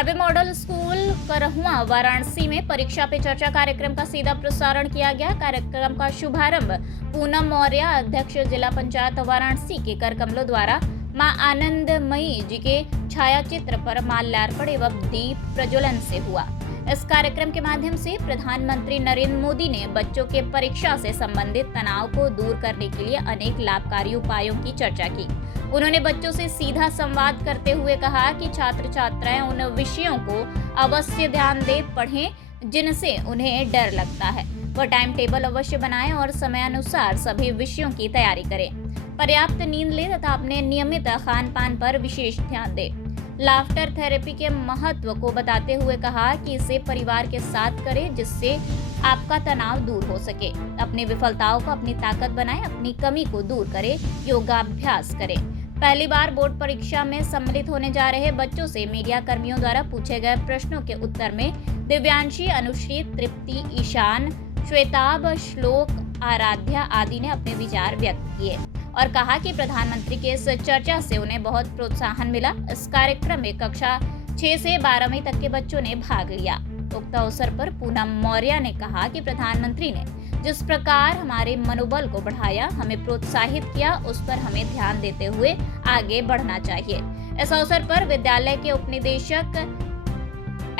Happy Model school करहुआ Varanasi में परीक्षा पे चर्चा कार्यक्रम का सीधा प्रसारण किया गया। कार्यक्रम का शुभारंभ पूनम मौर्य, अध्यक्ष जिला पंचायत वाराणसी के कर कमलों द्वारा मां आनंदमयी जी के छायाचित्र पर माल्यार्पण एवं दीप प्रज्वलन से हुआ। इस कार्यक्रम के माध्यम से प्रधानमंत्री नरेंद्र मोदी ने बच्चों के परीक्षा से संबंधित तनाव को दूर करने के लिए अनेक लाभकारी उपायों की चर्चा की। उन्होंने बच्चों से सीधा संवाद करते हुए कहा कि छात्र छात्राएं उन विषयों को अवश्य ध्यान दे पढ़ें जिनसे उन्हें डर लगता है। वह टाइम टेबल अवश्य बनाएं और समयानुसार सभी विषयों की तैयारी करें। पर्याप्त नींद लें तथा अपने नियमित खान पान पर विशेष ध्यान दें। लाफ्टर थेरेपी के महत्व को बताते हुए कहा कि इसे परिवार के साथ करें जिससे आपका तनाव दूर हो सके। अपनी विफलताओं को अपनी ताकत बनाएं, अपनी कमी को दूर करें, योगाभ्यास करें। पहली बार बोर्ड परीक्षा में सम्मिलित होने जा रहे बच्चों से मीडिया कर्मियों द्वारा पूछे गए प्रश्नों के उत्तर में दिव्यांशी, अनुश्री, तृप्ति, ईशान, श्वेताब, श्लोक, आराध्या आदि ने अपने विचार व्यक्त किए और कहा कि प्रधानमंत्री के इस चर्चा से उन्हें बहुत प्रोत्साहन मिला। इस कार्यक्रम में कक्षा 6 से 12वीं तक के बच्चों ने भाग लिया। उक्त अवसर पर पूनम मौर्य ने कहा कि प्रधानमंत्री ने जिस प्रकार हमारे मनोबल को बढ़ाया, हमें प्रोत्साहित किया, उस पर हमें ध्यान देते हुए आगे बढ़ना चाहिए। इस अवसर पर विद्यालय के उपनिदेशक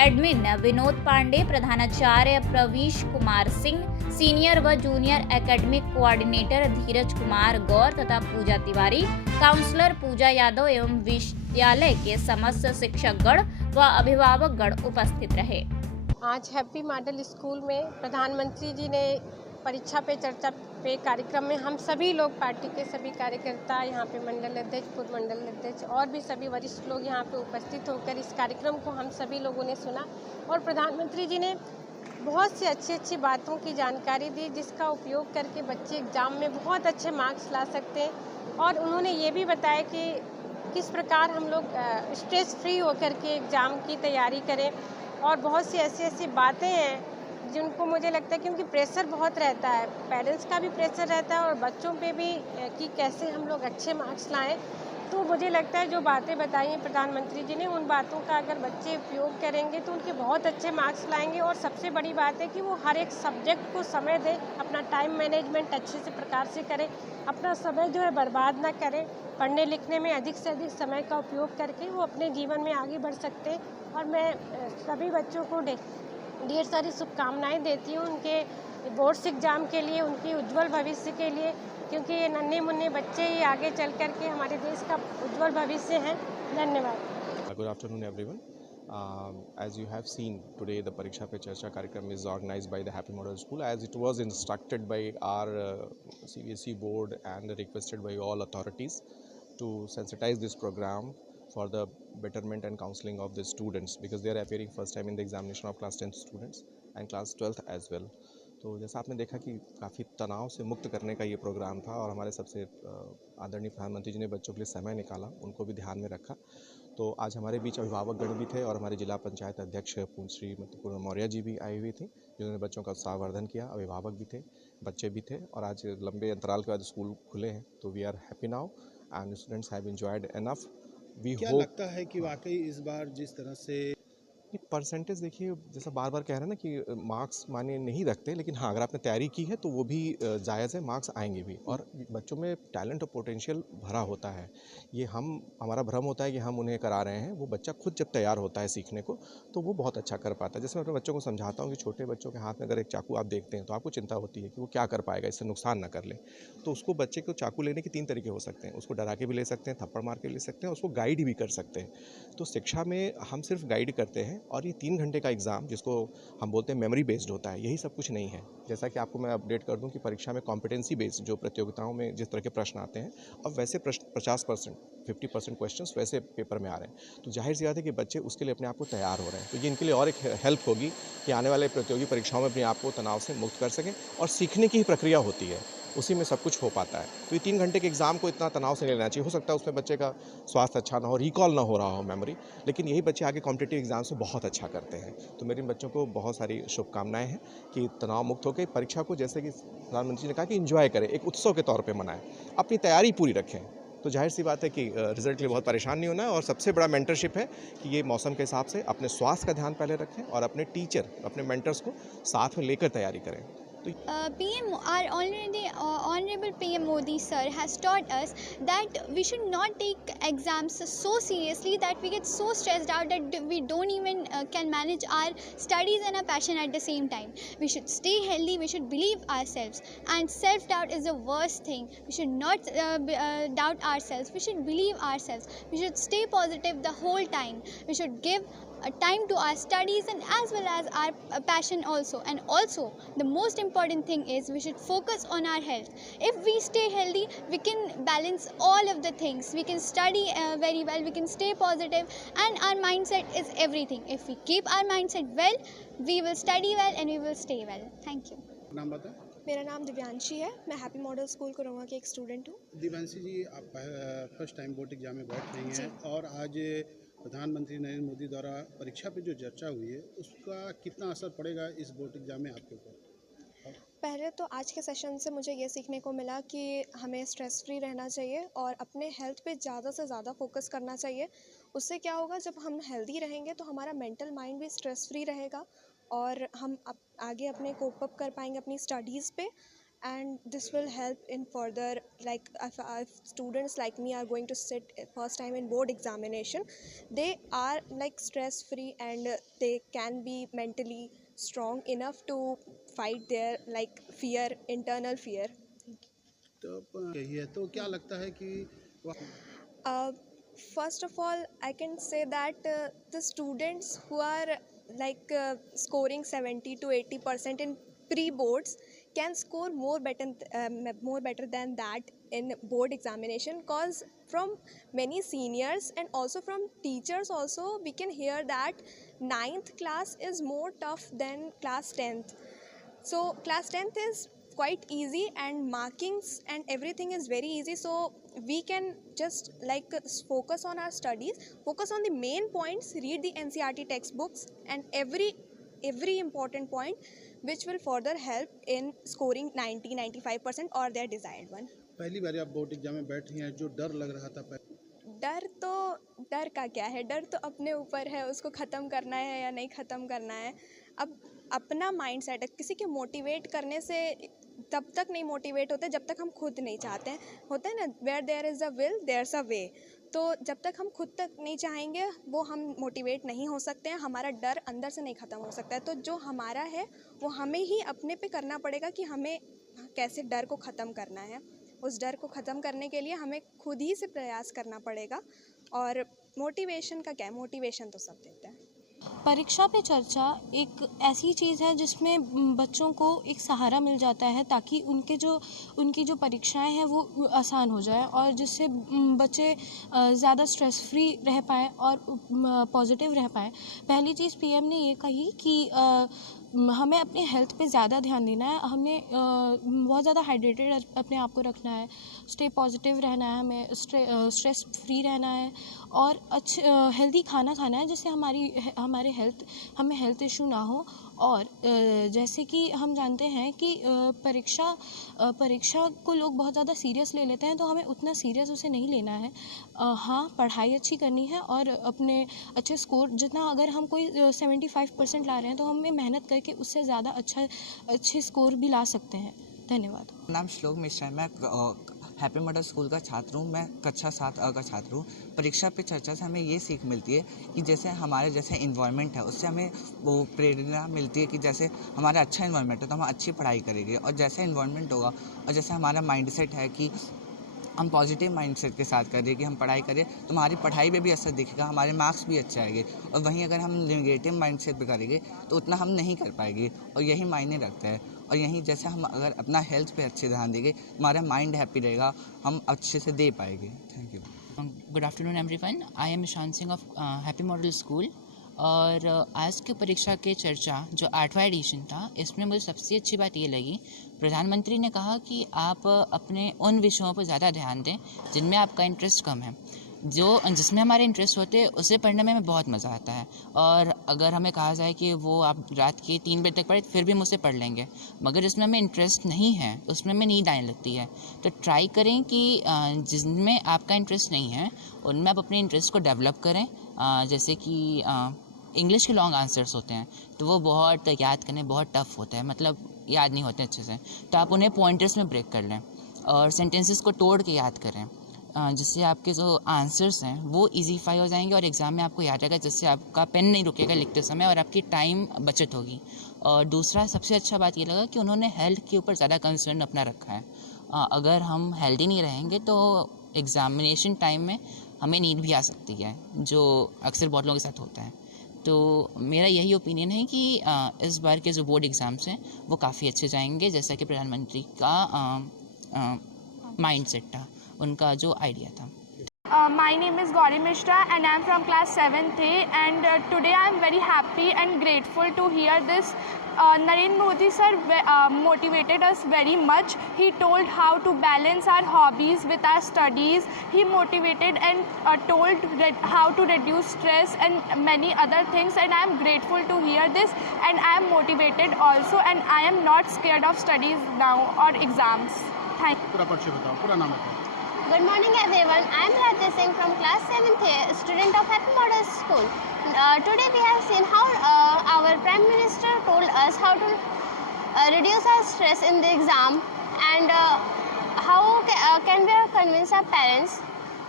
एडमिन विनोद पांडे, प्रधानाचार्य प्रवीश कुमार सिंह, सीनियर व जूनियर एकेडमिक कोऑर्डिनेटर धीरज कुमार गौर तथा पूजा तिवारी, काउंसलर पूजा यादव एवं विद्यालय के समस्त शिक्षकगण व अभिभावकगण उपस्थित रहे। आज हैप्पी मॉडल स्कूल में प्रधानमंत्री जी ने परीक्षा पे चर्चा पे कार्यक्रम में हम सभी लोग, पार्टी के सभी कार्यकर्ता, यहाँ पे मंडल अध्यक्ष, पूर्व मंडल अध्यक्ष और भी सभी वरिष्ठ लोग यहाँ पे उपस्थित होकर इस कार्यक्रम को हम सभी लोगों ने सुना और प्रधानमंत्री जी ने बहुत सी अच्छी बातों की जानकारी दी जिसका उपयोग करके बच्चे एग्ज़ाम में बहुत अच्छे मार्क्स ला सकते हैं। और उन्होंने ये भी बताया कि किस प्रकार हम लोग स्ट्रेस फ्री होकर के एग्ज़ाम की तैयारी करें। और बहुत सी ऐसी बातें हैं जिनको मुझे लगता है क्योंकि प्रेशर बहुत रहता है, पेरेंट्स का भी प्रेशर रहता है और बच्चों पे भी कि कैसे हम लोग अच्छे मार्क्स लाएं। तो मुझे लगता है जो बातें बताई हैं प्रधानमंत्री जी ने, उन बातों का अगर बच्चे उपयोग करेंगे तो उनके बहुत अच्छे मार्क्स लाएंगे। और सबसे बड़ी बात है कि वो हर एक सब्जेक्ट को समय दें, अपना टाइम मैनेजमेंट अच्छे से प्रकार से करें, अपना समय जो है बर्बाद ना करें, पढ़ने लिखने में अधिक से अधिक समय का उपयोग करके वो अपने जीवन में आगे बढ़ सकते हैं। और मैं सभी बच्चों को ढेर सारी शुभकामनाएं देती हूँ उनके बोर्ड्स एग्जाम के लिए, उनके उज्जवल भविष्य के लिए, क्योंकि ये नन्हे मुन्ने बच्चे ही आगे चल कर के हमारे देश का उज्जवल भविष्य हैं। धन्यवाद। Good afternoon, everyone. As you have seen today, the Pariksha Pe Charcha कार्यक्रम is organized by the Happy Model School, as it was instructed by our CBSE board and requested by all authorities to sensitize this program for the betterment and counseling of the students, because they are appearing first time in the examination of class 10th students and class 12th as well. तो जैसा आपने देखा कि काफ़ी तनाव से मुक्त करने का ये प्रोग्राम था और हमारे सबसे आदरणीय प्रधानमंत्री जी ने बच्चों के लिए समय निकाला, उनको भी ध्यान में रखा। तो आज हमारे बीच अभिभावकगण भी थे और हमारे जिला पंचायत अध्यक्ष श्रीमती पूनम मौर्य जी भी आई हुई थी, जिन्होंने बच्चों का उत्साहवर्धन किया। अभिभावक भी थे, बच्चे भी थे और आज लंबे अंतराल के बाद स्कूल खुले हैं। तो we are happy now and students have enjoyed enough. क्या लगता है कि वाकई इस बार जिस तरह से परसेंटेज देखिए, जैसा बार बार कह रहे हैं ना कि मार्क्स माने नहीं रखते, लेकिन हाँ अगर आपने तैयारी की है तो वो भी जायज़ है, मार्क्स आएंगे भी। और बच्चों में टैलेंट और पोटेंशियल भरा होता है। ये हमारा भ्रम होता है कि हम उन्हें करा रहे हैं, वो बच्चा खुद जब तैयार होता है सीखने को तो वो बहुत अच्छा कर पाता है। जैसे मैं अपने बच्चों को समझाता हूँ कि छोटे बच्चों के हाथ में अगर एक चाकू आप देखते हैं तो आपको चिंता होती है कि वो क्या कर पाएगा, इससे नुकसान ना कर ले। तो उसको बच्चे को चाकू लेने के 3 तरीके हो सकते हैं। उसको डरा के भी ले सकते हैं, थप्पड़ मार के ले सकते हैं, उसको गाइड भी कर सकते हैं। तो शिक्षा में हम सिर्फ गाइड करते हैं और ये 3 घंटे का एग्ज़ाम जिसको हम बोलते हैं मेमोरी बेस्ड होता है, यही सब कुछ नहीं है। जैसा कि आपको मैं अपडेट कर दूं कि परीक्षा में कॉम्पिटेंसी बेस्ड जो प्रतियोगिताओं में जिस तरह के प्रश्न आते हैं, अब वैसे प्रश्न 50%, 50% क्वेश्चंस वैसे पेपर में आ रहे हैं। तो जाहिर सी बात है कि बच्चे उसके लिए अपने आप को तैयार हो रहे हैं। तो ये इनके लिए और एक हेल्प होगी कि आने वाले प्रतियोगी परीक्षाओं में अपने आप को तनाव से मुक्त कर सकें। और सीखने की ही प्रक्रिया होती है, उसी में सब कुछ हो पाता है। तो ये 3 घंटे के एग्ज़ाम को इतना तनाव से नहीं लेना चाहिए। हो सकता है उसमें बच्चे का स्वास्थ्य अच्छा ना हो, रिकॉल ना हो रहा हो मेमोरी, लेकिन यही बच्चे आगे कॉम्पिटिटिव एग्जाम से बहुत अच्छा करते हैं। तो मेरे बच्चों को बहुत सारी शुभकामनाएं हैं कि तनाव मुक्त होकर परीक्षा को, जैसे कि प्रधानमंत्री ने कहा, कि एंजॉय करें, एक उत्सव के तौर पे मनाएं, अपनी तैयारी पूरी रखें। तो जाहिर सी बात है कि रिजल्ट के लिए बहुत परेशान नहीं होना है। और सबसे बड़ा मेंटरशिप है कि ये मौसम के हिसाब से अपने स्वास्थ्य का ध्यान पहले रखें और अपने टीचर, अपने मेंटर्स को साथ में लेकर तैयारी करें। Our Honorable PM Modi sir has taught us that we should not take exams so seriously that we get so stressed out that we don't even can manage our studies and our passion at the same time. We should stay healthy, we should believe ourselves, and self-doubt is the worst thing. We should not doubt ourselves, we should believe ourselves, we should stay positive the whole time. We should give time to our studies and as well as our passion also. And also the most important thing is we should focus on our health. If we stay healthy, we can balance all of the things. We can study very well, we can stay positive, and our mindset is everything. If we keep our mindset well, we will study well and we will stay well. Thank you. नाम बताएं। मेरा नाम दिव्यांशी है। मैं happy Model school कोरोवा की एक student हूँ। दिव्यांशी जी, आप फर्स्ट टाइम बोर्ड एग्जाम में बैठ रही हैं और आज प्रधानमंत्री नरेंद्र मोदी द्वारा परीक्षा पे जो चर्चा हुई है उसका कितना असर पड़ेगा इस बोर्ड एग्जाम में आपके ऊपर? पहले तो आज के सेशन से मुझे ये सीखने को मिला कि हमें स्ट्रेस फ्री रहना चाहिए और अपने हेल्थ पे ज़्यादा से ज़्यादा फोकस करना चाहिए। उससे क्या होगा, जब हम हेल्दी रहेंगे तो हमारा मेंटल माइंड भी स्ट्रेस फ्री रहेगा और हम आगे अपने कोप अप कर पाएंगे अपनी स्टडीज़ पे। And this will help in further, like if students like me are going to sit first time in board examination, they are like stress free and they can be mentally strong enough to fight their like fear, internal fear. तो यही है, तो क्या लगता है कि First of all, I can say that the students who are like scoring 70 to 80% in pre-boards can score more better than that in board examination, cause from many seniors and also from teachers also we can hear that 9th class is more tough than class 10th. So class 10th is quite easy and markings and everything is very easy, so we can just like focus on our studies, focus on the main points, read the NCERT textbooks and every important point which will further help in scoring 90-95% or their desired one. पहली बार आप board exam में बैठ रही हैं, जो डर लग रहा था डर का क्या है, डर तो अपने ऊपर है, उसको ख़त्म करना है या नहीं ख़त्म करना है। अब अपना माइंड सेट है, किसी के मोटिवेट करने से तब तक नहीं मोटिवेट होते जब तक हम खुद नहीं चाहते हैं। होता है ना, where there is a will there is a way. तो जब तक हम खुद तक नहीं चाहेंगे वो हम मोटिवेट नहीं हो सकते हैं, हमारा डर अंदर से नहीं ख़त्म हो सकता है। तो जो हमारा है वो हमें ही अपने पे करना पड़ेगा कि हमें कैसे डर को ख़त्म करना है। उस डर को ख़त्म करने के लिए हमें खुद ही से प्रयास करना पड़ेगा। और मोटिवेशन का क्या है, मोटिवेशन तो सब देते हैं। परीक्षा पे चर्चा एक ऐसी चीज़ है जिसमें बच्चों को एक सहारा मिल जाता है ताकि उनकी जो परीक्षाएं हैं वो आसान हो जाए और जिससे बच्चे ज़्यादा स्ट्रेस फ्री रह पाएँ और पॉजिटिव रह पाएँ। पहली चीज़ पीएम ने ये कही कि हमें अपने हेल्थ पे ज़्यादा ध्यान देना है, हमें बहुत ज़्यादा हाइड्रेटेड अपने आप को रखना है, स्टे पॉजिटिव रहना है, हमें स्ट्रेस फ्री रहना है और हेल्दी खाना खाना है जिससे हमें हेल्थ इशू ना हो। और जैसे कि हम जानते हैं कि परीक्षा को लोग बहुत ज़्यादा सीरियस ले लेते हैं, तो हमें उतना सीरियस उसे नहीं लेना है। हाँ, पढ़ाई अच्छी करनी है और अपने अच्छे स्कोर जितना, अगर हम कोई 75% ला रहे हैं तो हमें मेहनत करके उससे ज़्यादा अच्छे स्कोर भी ला सकते हैं। धन्यवाद। नाम श्लोक मिश्रा है, मैं हैप्पी मॉडल स्कूल का छात्र हूँ। मैं कक्षा 7 का छात्र हूँ। परीक्षा पे चर्चा से हमें ये सीख मिलती है कि जैसे हमारे जैसे इन्वायरमेंट है उससे हमें वो प्रेरणा मिलती है कि जैसे हमारा अच्छा इन्वायरमेंट है तो हम अच्छी पढ़ाई करेंगे, और जैसा इन्वायरमेंट होगा और जैसे हमारा माइंडसेट है कि हम पॉजिटिव माइंडसेट के साथ करें कि हम पढ़ाई करें तो हमारी पढ़ाई पे भी असर दिखेगा, हमारे मार्क्स भी अच्छे आएंगे। और वहीं अगर हम नेगेटिव माइंडसेट पे करेंगे तो उतना हम नहीं कर पाएंगे, और यही मायने रखता है। और यहीं जैसे हम अगर अपना हेल्थ पे अच्छे ध्यान देंगे, हमारा माइंड हैप्पी रहेगा, हम अच्छे से दे पाएंगे। Thank you. Good afternoon everyone, I am Ishan Singh of Happy Model School. और आज की परीक्षा के चर्चा जो 8वां एडिशन था, इसमें मुझे सबसे अच्छी बात ये लगी, प्रधानमंत्री ने कहा कि आप अपने उन विषयों पर ज़्यादा ध्यान दें जिनमें आपका इंटरेस्ट कम है। जिसमें हमारे इंटरेस्ट होते हैं उसे पढ़ने में हमें बहुत मज़ा आता है। और अगर हमें कहा जाए कि वो आप रात के 3 बजे तक पढ़े फिर भी हम उसे पढ़ लेंगे, मगर जिसमें हमें इंटरेस्ट नहीं है उसमें हमें नींद आने लगती है। तो ट्राई करें कि जिनमें आपका इंटरेस्ट नहीं है उनमें आप अपने इंटरेस्ट को डेवलप करें। जैसे कि इंग्लिश के लॉन्ग आंसर्स होते हैं तो वो बहुत याद करने बहुत टफ़ होता है, मतलब याद नहीं होते अच्छे से, तो आप उन्हें पॉइंटर्स में ब्रेक कर लें और सेंटेंसेस को तोड़ के याद करें, जिससे आपके जो आंसर्स हैं वो ईजीफाई हो जाएंगे और एग्ज़ाम में आपको याद रहेगा, जिससे आपका पेन नहीं रुकेगा लिखते समय और आपकी टाइम बचत होगी। और दूसरा सबसे अच्छा बात ये लगा कि उन्होंने हेल्थ के ऊपर ज़्यादा कंसर्न अपना रखा है। अगर हम हेल्दी नहीं रहेंगे तो एग्ज़ामिनेशन टाइम में हमें नींद भी आ सकती है, जो अक्सर बहुत लोगों के साथ होता है। तो मेरा यही ओपिनियन है कि इस बार के जो बोर्ड एग्ज़ाम्स हैं वो काफ़ी अच्छे जाएंगे, जैसा कि प्रधानमंत्री का माइंडसेट था, उनका जो आइडिया था। My name is Gauri Mishra and I am from class 7th A, and today I am very happy and grateful to hear this. Narendra Modi sir motivated us very much. He told how to balance our hobbies with our studies. He motivated and told how to reduce stress and many other things, and I am grateful to hear this, and I am motivated also, and I am not scared of studies now or exams. Thank you. पूरा परिचय बताओ, पूरा नाम बताओ। Good morning everyone, I am Radha Singh from class 7th A, student of Happy Model School. Today we have seen how our Prime Minister told us how to reduce our stress in the exam, and how can we convince our parents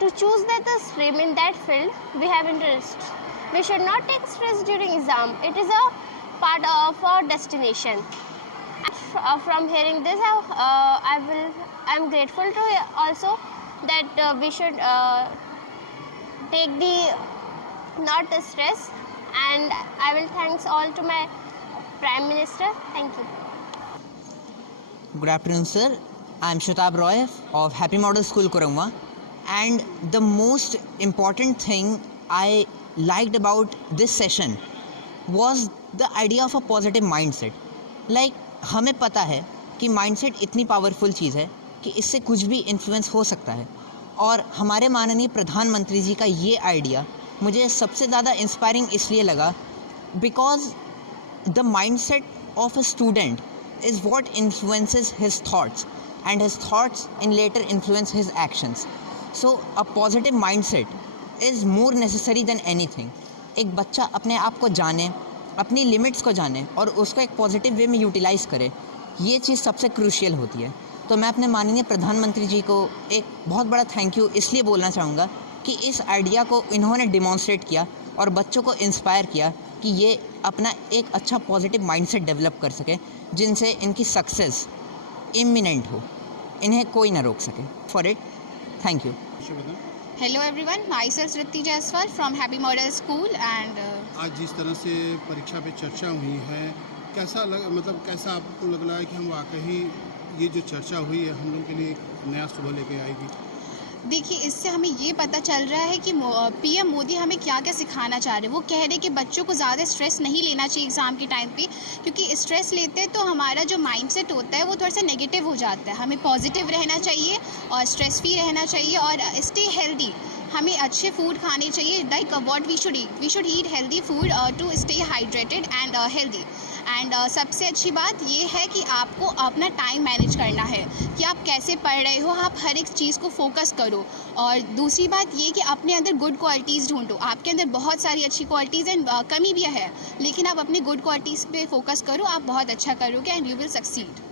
to choose the stream in that field we have interest. We should not take stress during exam, it is a part of our destination. From hearing this, I am grateful to also that we should take the not stress, and I will thanks all to my Prime Minister. Thank you. Good afternoon, sir. I am Shatab Roy of Happy Model School, Kurangwa, and the most important thing I liked about this session was the idea of a positive mindset. Like हमें पता है कि mindset इतनी powerful चीज़ है कि इससे कुछ भी इन्फ्लुएंस हो सकता है, और हमारे माननीय प्रधानमंत्री जी का ये आइडिया मुझे सबसे ज़्यादा इंस्पायरिंग इसलिए लगा because the mindset of a student is what influences his thoughts, and his thoughts in later influence his actions. So a positive mindset is more necessary than anything. एक बच्चा अपने आप को जाने, अपनी लिमिट्स को जाने और उसको एक पॉजिटिव वे में यूटिलाइज़ करे, ये चीज़ सबसे क्रूशियल होती है. तो मैं अपने माननीय प्रधानमंत्री जी को एक बहुत बड़ा थैंक यू इसलिए बोलना चाहूँगा कि इस आइडिया को इन्होंने डिमॉन्स्ट्रेट किया और बच्चों को इंस्पायर किया कि ये अपना एक अच्छा पॉजिटिव माइंडसेट डेवलप कर सके, जिनसे इनकी सक्सेस इमिनेंट हो, इन्हें कोई ना रोक सके. For it thank you. Hello everyone, myself Sriti Jaiswal from Happy Model School, and आज जिस तरह से परीक्षा पे चर्चा हुई है, कैसा कैसा आपको लग रहा है कि हम वाकई ये जो चर्चा हुई है हम लोग के लिए नया सुबह लेके आएगी? देखिए, इससे हमें ये पता चल रहा है कि पीएम मोदी हमें क्या क्या सिखाना चाह रहे हैं. वो कह रहे हैं कि बच्चों को ज़्यादा स्ट्रेस नहीं लेना चाहिए एग्ज़ाम के टाइम पे, क्योंकि स्ट्रेस लेते हैं तो हमारा जो माइंडसेट होता है वो थोड़ा सा नेगेटिव हो जाता है. हमें पॉजिटिव रहना चाहिए और स्ट्रेस फ्री रहना चाहिए और स्टे हेल्दी. हमें अच्छे फूड खाने चाहिए, like what we should eat healthy food to stay hydrated and healthy. And सबसे अच्छी बात ये है कि आपको अपना टाइम मैनेज करना है कि आप कैसे पढ़ रहे हो, आप हर एक चीज़ को फोकस करो. और दूसरी बात ये कि अपने अंदर गुड क्वालिटीज़ ढूंढो. आपके अंदर बहुत सारी अच्छी क्वालिटीज़ एंड कमी भी है, लेकिन आप अपने गुड क्वालिटीज़ पे फोकस करो, आप बहुत अच्छा करोगे एंड यू विल सक्सीड.